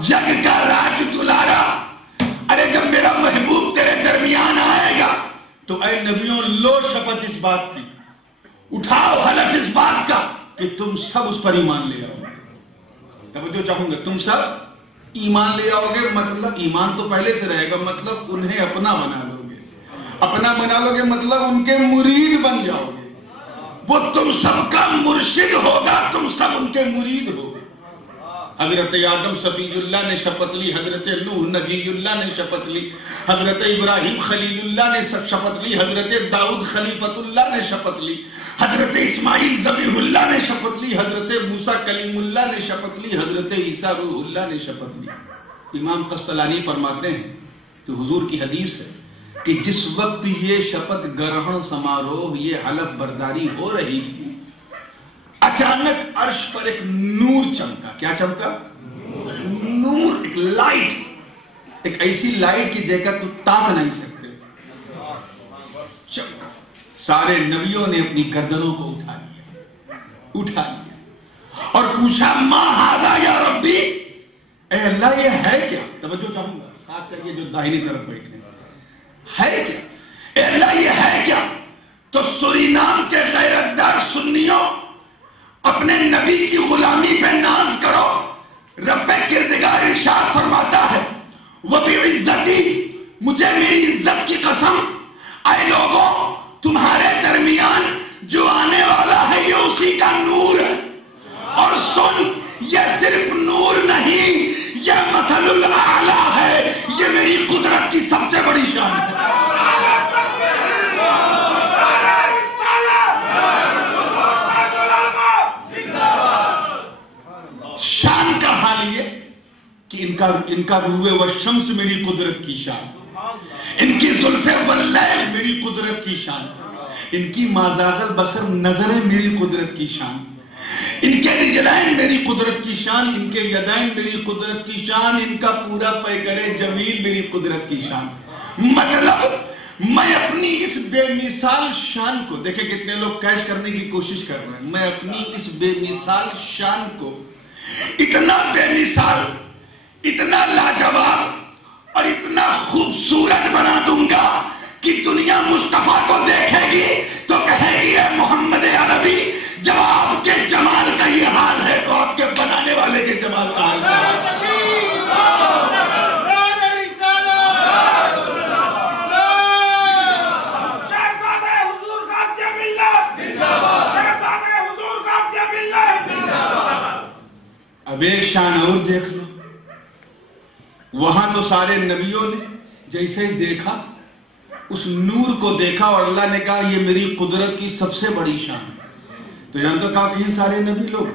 جگ کا راج دلارا، ارے جب میرا محبوب تیرے درمیان آئے گا تو اے نبیوں لو شپت اس بات کی، اٹھاؤ حلف اس بات کا کہ تم سب اس پر ایمان لے آؤ گے۔ توجہ چاہوں گا، تم سب ایمان لے آؤ گے، مطلب ایمان تو پہلے سے رہے گا، مطلب انہیں اپنا بنا لو گے، اپنا بنا لو گے مطلب ان کے مرید بن جاؤ گے، وہ تم سب کا مرشد ہوگا، تم سب ان کے مرید ہو گے۔ حضرت آدم صفی اللہ نے شپت لی، حضرت نوح نجی اللہ نے شپت لی، حضرت ابراہیم خلیل اللہ نے شپت لی، حضرت داؤد خلیفت اللہ نے شپت لی، حضرت اسماعیل ذبیح اللہ نے شپت لی، حضرت موسیٰ کلیم اللہ نے شپت لی، حضرت عیسیٰ روح اللہ نے شپت لی۔ امام قسطلانی فرماتے ہیں کہ حضور کی حدیث ہے کہ جس وقت یہ شپت گرہن سماروہ، یہ حلف برداری ہو رہی تھی، اچانک عرش پر ایک نور چمکا۔ کیا چمکا؟ نور، ایک لائٹ، ایک ایسی لائٹ کی جگہ تو تاک نہیں سکتے، چمکا۔ سارے نبیوں نے اپنی گردنوں کو اٹھا لیا اور پوچھا ما ھذا یا ربی، اے اللہ یہ ہے کیا؟ توجہ چاہوں گا، خاص کر یہ جو داہنی طرف بیٹھے ہے کیا؟ اے اللہ یہ ہے کیا؟ تو سورینام کے غیرت دار سنیوں، اپنے نبی کی غلامی پہ ناز کرو۔ رب کردگار ارشاد فرماتا ہے وَبِعِزَّتِي، مجھے میری عزت کی قسم، اے لوگوں تمہارے درمیان جو آنے والا ہے یہ اسی کا نور ہے، اور سن یہ صرف نور نہیں، یہ مثل الاعلیٰ ہے، یہ میری قدرت کی سب سے بڑی شان ہے۔ شان کا حال یہ کہ ان کا روح والشمس میری قدرت کی شان، ان کی زلف واللیل میری قدرت کی شان، ان کی مازاغ البصر نظریں میری قدرت کی شان، ان کے رجلین میری قدرت کی شان، ان کے یدین میری قدرت کی شان، ان کا پورا پیکرے جمیل میری قدرت کی شان۔ مطلب میں اپنی اس بے مثال شان کو، دیکھیں کتنے لوگ کیش کرنے کی کوشش کر رہے ہیں، میں اپنی اس بے مثال شان کو اتنا بے مثال، اتنا لاجواب اور اتنا خوبصورت بنا دوں گا کہ دنیا مصطفیٰ کو دیکھے گی تو کہے گی اے محمد عربی، جب آپ کے جمال کا یہ حال ہے تو آپ کے بنانے والے کے جمال کا حال ہے۔ اب ایک شان اور دیکھ لو، وہاں تو سارے نبیوں نے جیسے ہی دیکھا اس نور کو دیکھا اور اللہ نے کہا یہ میری قدرت کی سب سے بڑی شان ہے، تو یہاں تو کہا کہ سارے نبی لوگ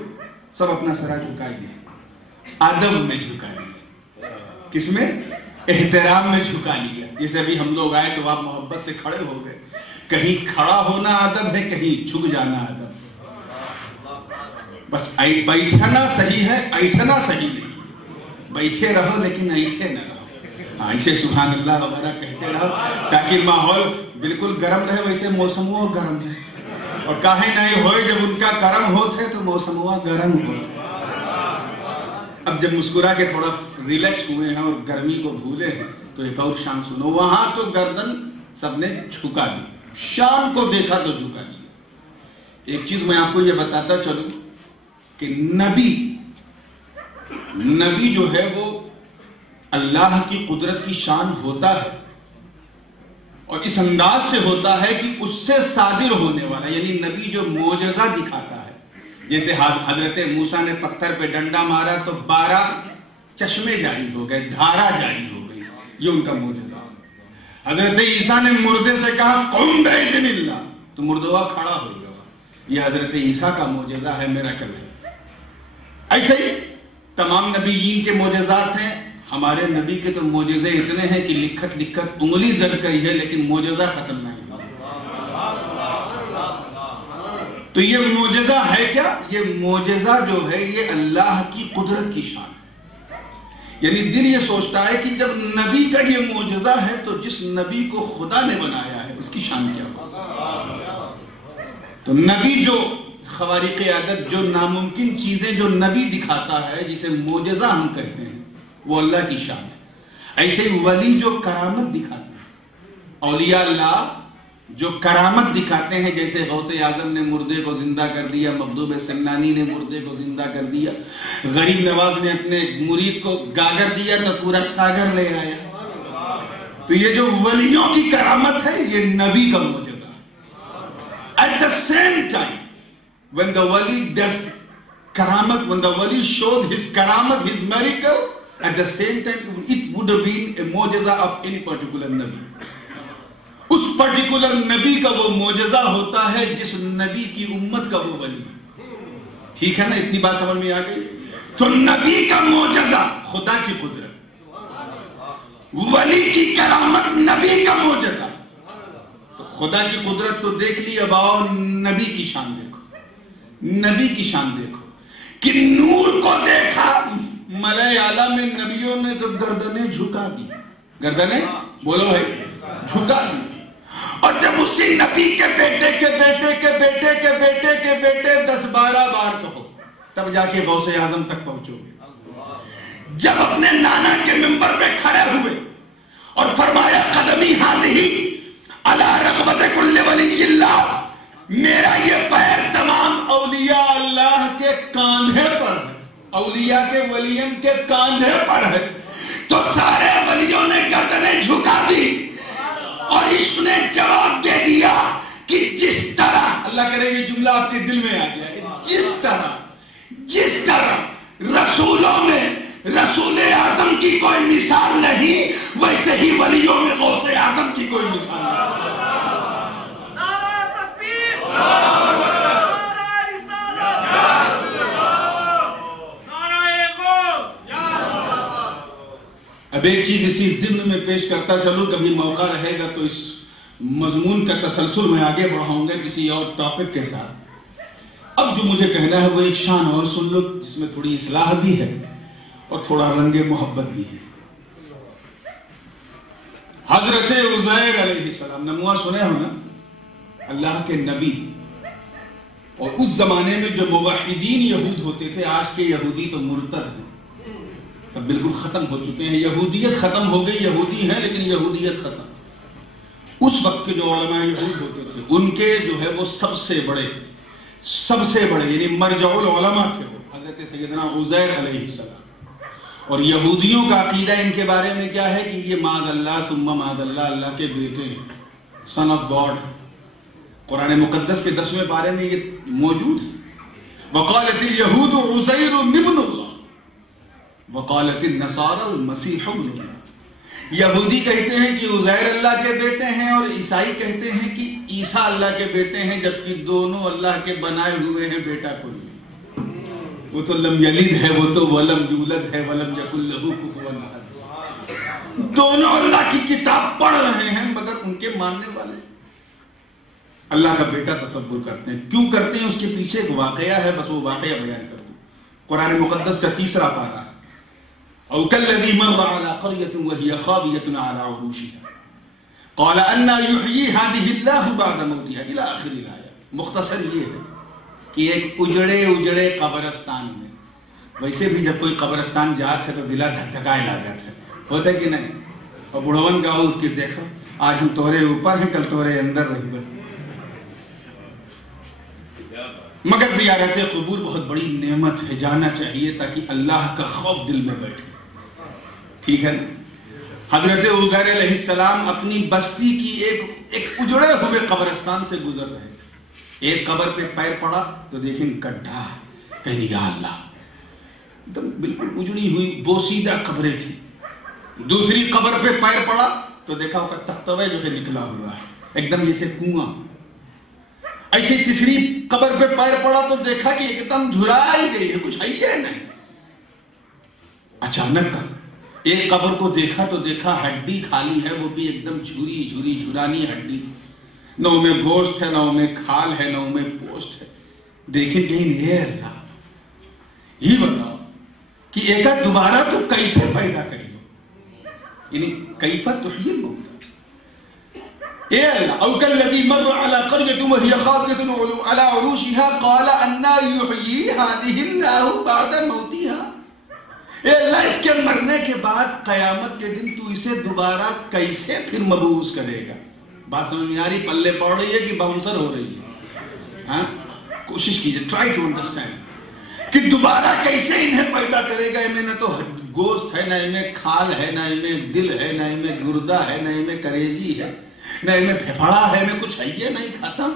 سب اپنا سرا جھکا دیے، ادب میں جھکا لیا، کس میں؟ احترام میں جھکا لیا۔ جیسے ابھی ہم لوگ آئے تو آپ محبت سے کھڑے ہو گئے، کہیں کھڑا ہونا ادب ہے، کہیں جھک جانا ادب، بس بیٹھنا صحیح ہے، ایٹھنا صحیح نہیں، بیٹھے رہو لیکن ایٹھے نہ رہو، ایسے سبحان اللہ وغیرہ کہتے رہو تاکہ ماحول بالکل گرم رہے، ویسے موسم ہوا گرم ہے، اور کاہے نہیں ہوئے جب ان کا کرم ہوتے تو موسم ہوا گرم ہوتے۔ اب جب مسکرا کے تھوڑا ریلیکس ہوئے ہیں اور گرمی کو بھولے ہیں تو ایک اور شان سنو، وہاں تو گردن سب نے جھکا دی، شان کو دیکھا تو جھکا دی۔ ایک چیز میں آپ کو یہ بتاتا چلوں کہ نبی جو ہے وہ اللہ کی قدرت کی شان ہوتا ہے، اور اس انداز سے ہوتا ہے کہ اس سے صادر ہونے والا، یعنی نبی جو معجزہ دکھاتا ہے، جیسے حضرت موسیٰ نے پتھر پہ ڈنڈا مارا تو 12 چشمے جاری ہو گئے، دھارا جاری ہو گئی، یہ ان کا معجزہ۔ حضرت عیسیٰ نے مردے سے کہا قم بإذن اللہ، تو مردوا کھڑا ہو گیا، یہ حضرت عیسیٰ کا معجزہ ہے، میرا کل ہے۔ ایسے ہی تمام نبیین کے معجزات ہیں، ہمارے نبی کے تو معجزے اتنے ہیں کہ لکھت انگلی درد کری ہے لیکن معجزہ ختم نہیں۔ تو یہ معجزہ ہے کیا؟ یہ معجزہ جو ہے یہ اللہ کی قدرت کی شان ہے، یعنی دل یہ سوچتا ہے کہ جب نبی کا یہ معجزہ ہے تو جس نبی کو خدا نے بنایا ہے اس کی شان کیا ہوگا۔ تو نبی جو خوارق عادت، جو ناممکن چیزیں جو نبی دکھاتا ہے، جسے معجزہ ہم کہتے ہیں، وہ اللہ کی شان ہے۔ ایسے ہی ولی جو کرامت دکھاتے ہیں، اولیاء اللہ جو کرامت دکھاتے ہیں، جیسے غوث اعظم نے مردے کو زندہ کر دیا، مخدوم سمنانی نے مردے کو زندہ کر دیا، غریب نواز نے اپنے مرید کو گاگر دیا تو پورا ساگر لے آیا۔ تو یہ جو ولیوں کی کرامت ہے، یہ نبی کا معجزہ ہے۔ At the same time, when the wali does karamat, when the wali shows his karamat, his miracle, at the same time it would have been a mu'jiza of any particular nabi. اس particular نبی کا وہ معجزہ ہوتا ہے جس نبی کی امت کا وہ ولی۔ ٹھیک ہے نا، اتنی بات سمجھ میں آ گئی؟ تو نبی کا معجزہ خدا کی قدرت، ولی کی کرامت نبی کا معجزہ۔ تو خدا کی قدرت تو دیکھ لی، اب آؤ نبی کی شان دیکھو، نبی کی شان دیکھو کہ نور کو دیکھا ملائے اعلیٰ میں نبیوں نے تو گردنیں جھکا دی، گردنیں بولو بھائی جھکا دی۔ اور جب اسی نبی کے بیٹے کے بیٹے کے بیٹے کے بیٹے کے بیٹے 10-12 بار کہو، تب جا کے غوث اعظم تک پہنچو گے۔ جب اپنے نانا کے منبر پہ کھڑے ہوئے اور فرمایا قدمی ہاتھی علی رغبت کل ولی اللہ، میرا یہ پیر تمام اولیاء اللہ کے کاندھے پر ہے، اولیاء کے ولیوں کے کاندھے پر ہے، تو سارے ولیوں نے گردنیں جھکا دی اور عشق نے جواب دے دیا کہ جس طرح، اللہ کرے یہ جملہ آپ کے دل میں آ گیا کہ جس طرح رسولوں میں رسول اعظم کی کوئی مثال نہیں، ویسے ہی ولیوں میں غوث اعظم کی کوئی مثال نہیں۔ نعرہ تکبیر، نعرہ رسالت، نعرہ غوث۔ اب ایک چیز اسی ضمن میں پیش کرتا چلو، کبھی موقع رہے گا تو اس مضمون کا تسلسل میں آگے بڑھاؤں گا کسی اور ٹاپک کے ساتھ۔ اب جو مجھے کہنا ہے وہ ایک شان اور سن لو، جس میں تھوڑی اصلاح بھی ہے اور تھوڑا رنگ محبت بھی ہے۔ حضرت عزیر علیہ السلام، نموہ سنے ہو نا، اللہ کے نبی، اور اس زمانے میں جو موحدین یہود ہوتے تھے، آج کے یہودی تو مرتد ہیں، سب بالکل ختم ہو چکے ہیں، یہودیت ختم ہو گئی، یہودی ہیں لیکن یہودیت ختم۔ اس وقت کے جو علماء یہود ہوتے تھے، ان کے جو ہے وہ سب سے بڑے یعنی مرجع العلماء تھے وہ حضرت سیدنا عزیر علیہ السلام۔ اور یہودیوں کا عقیدہ ان کے بارے میں کیا ہے کہ یہ معاذ اللہ ثم معاذ اللہ، اللہ کے بیٹے ہیں، سن آف گاڈ۔ قرآن مقدس کے 10ویں پارے میں یہ موجود ہے۔ وقالت الیہود عزیر ابن اللہ وقالت النصارى المسیح ابن اللہ۔ یہودی کہتے ہیں کہ عزیر اللہ کے بیٹے ہیں، اور عیسائی کہتے ہیں کہ عیسیٰ اللہ کے بیٹے ہیں، جبکہ دونوں اللہ کے بنائے ہوئے ہیں، بیٹا کوئی نہیں۔ وہ تو لم یلد ہے، وہ تو ولم یولد ہے، ولم یکن لہ کفوا احد۔ دونوں اللہ کی کتاب پڑھ رہے ہیں، مگر ان کے ماننے والے اللہ کا بیٹا تصور کرتے ہیں۔ کیوں کرتے ہیں؟ اس کے پیچھے ایک واقعہ ہے، بس وہ واقعہ بیان کر دوں۔ قرآن مقدس کا 3 پارہ، او کالذی مر علی قریۃ وہی خاویۃ علی عروشها قال انا یحیی هذه اللہ بعد موتها الی آخر الآیہ۔ مختصر یہ ہے کہ ایک اجڑے قبرستان میں، ویسے بھی جب کوئی قبرستان جات ہے تو دل دھک دھکائے لگتا ہے، ہوتا ہے کہ نہیں؟ اور بڑھون کا اٹھ کے دیکھو، آج ہم تورے اوپر ہیں، کل تورے اندر رہی گے۔ مگر زیارت قبور بہت بڑی نعمت ہے، جانا چاہیے تاکہ اللہ کا خوف دل میں بیٹھے، ٹھیک ہے نا؟ حضرت عزیر علیہ السلام اپنی بستی کی ایک اجڑے ہوئے قبرستان سے گزر رہے تھے۔ ایک قبر پہ پیر پڑا تو دیکھیں گڈھا، کہیں یا اللہ، بالکل اجڑی ہوئی بوسیدہ قبریں تھی۔ دوسری قبر پہ پیر پڑا تو دیکھا ہوگا تختوے جو ہے نکلا ہوا ہے، ایک دم جیسے کنواں۔ ایسے تیسری قبر پہ پیر پڑا تو دیکھا کہ ایک دم جھرائی گئی ہے، کچھ ہے ہی نہیں۔ اچانک ایک قبر کو دیکھا تو دیکھا ہڈی خالی ہے، وہ بھی ایک دم جھرانی ہڈی، نہ میں گوشت ہے، نہ میں کھال ہے، نہ میں پوسٹ ہے۔ دیکھیں کہیں اے اللہ، یہ بتاؤ کہ ایک دوبارہ تو کیسے پیدا کری ہو، یعنی کیفیت تحیی الموتى۔ اے اللہ او کالذی مر علی قریۃ وہی خاویۃ علی عروشها قال انا یحیی هذه اللہ بعد موتها۔ اے اللہ اس کے مرنے کے بعد قیامت کے دن تو اسے دوبارہ کیسے پھر مبعوث کرے گا؟ بات سمجھ میں آ رہی؟ پلے پڑ رہی ہے کہ باؤنسر ہو رہی ہے؟ ہاں کوشش کیجئے، ٹرائی ٹو انڈرسٹینڈ کہ دوبارہ کیسے انہیں پیدا کرے گا۔ ان میں نہ تو گوشت ہے، نہ ان میں کھال ہے، نہ ان میں دل ہے، نہ ان میں گردہ ہے، نہ ان میں کریجی ہے، نہ ان میں پھپھڑا ہے، میں کچھ ہے یہ نہیں ختم۔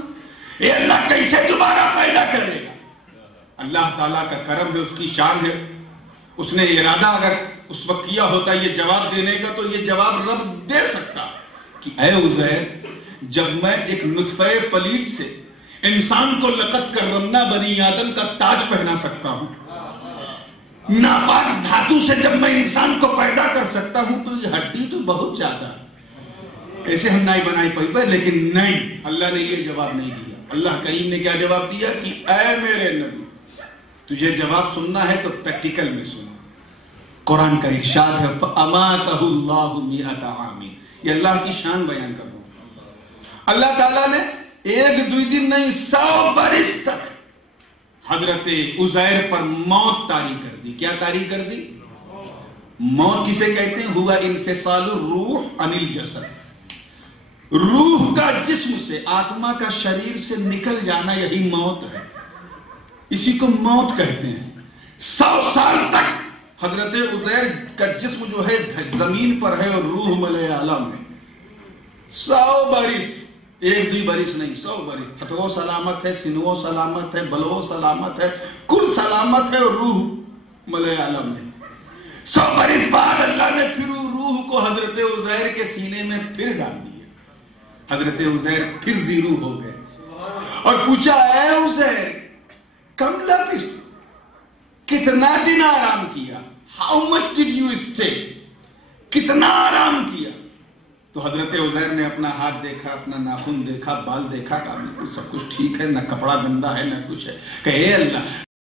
اے اللہ کیسے دوبارہ پیدا کرے گا؟ اللہ تعالیٰ کا کرم ہے، اس کی شان ہے، اس نے ارادہ اگر اس وقت کیا ہوتا یہ جواب دینے کا تو یہ جواب رب دے سکتا کہ اے عزیر، جب میں ایک نطفہ پلید سے انسان کو لقد کرمنا بنی آدم کا تاج پہنا سکتا ہوں، ناپاک دھاتو سے جب میں انسان کو پیدا کر سکتا ہوں تو یہ ہڈی تو بہت زیادہ ہے، ایسے ہم نائی بنائی پئی پر، لیکن نہیں، اللہ نے یہ جواب نہیں دیا۔ اللہ کریم نے کیا جواب دیا کہ اے میرے نبی، تجھے جواب سننا ہے تو پریکٹیکل میں سنو۔ قرآن کا ارشاد ہے فَأَمَاتَهُ اللَّهُ مِئَةَ عَامٍ، یہ اللہ کی شان بیان کر رہا ہوں۔ اللہ تعالیٰ نے ایک دو دن نہیں 100 برس تک حضرت عزیر پر موت طاری کر دی۔ کیا طاری کر دی؟ موت کسے کہتے ہیں؟ ہوا انفصال الروح عن الجسد، روح کا جسم سے، آتما کا شریر سے نکل جانا، یہی موت ہے، اسی کو موت کہتے ہیں۔ 100 سال تک حضرت عزیر کا جسم جو ہے زمین پر ہے اور روح ملائے اعلیٰ میں۔ 100 برس، ایک دو برس نہیں، 100 برس۔ ہٹھو سلامت ہے، سنو سلامت ہے، بلو سلامت ہے، کل سلامت ہے، اور روح ملائے اعلیٰ میں۔ 100 برس بعد اللہ نے پھر روح کو حضرت عزیر کے سینے میں پھر ڈال دیا۔ حضرت عزیر پھر زیرو ہو گئے اور پوچھا اے عزیر کم لبثت، کتنا دن آرام کیا؟ How much did you stay؟ کتنا آرام کیا؟ تو حضرت عزیر نے اپنا ہاتھ دیکھا، اپنا ناخن دیکھا، بال دیکھا، کہا بالکل سب کچھ ٹھیک ہے، نہ کپڑا گندا ہے نہ کچھ ہے۔ کہ اے اللہ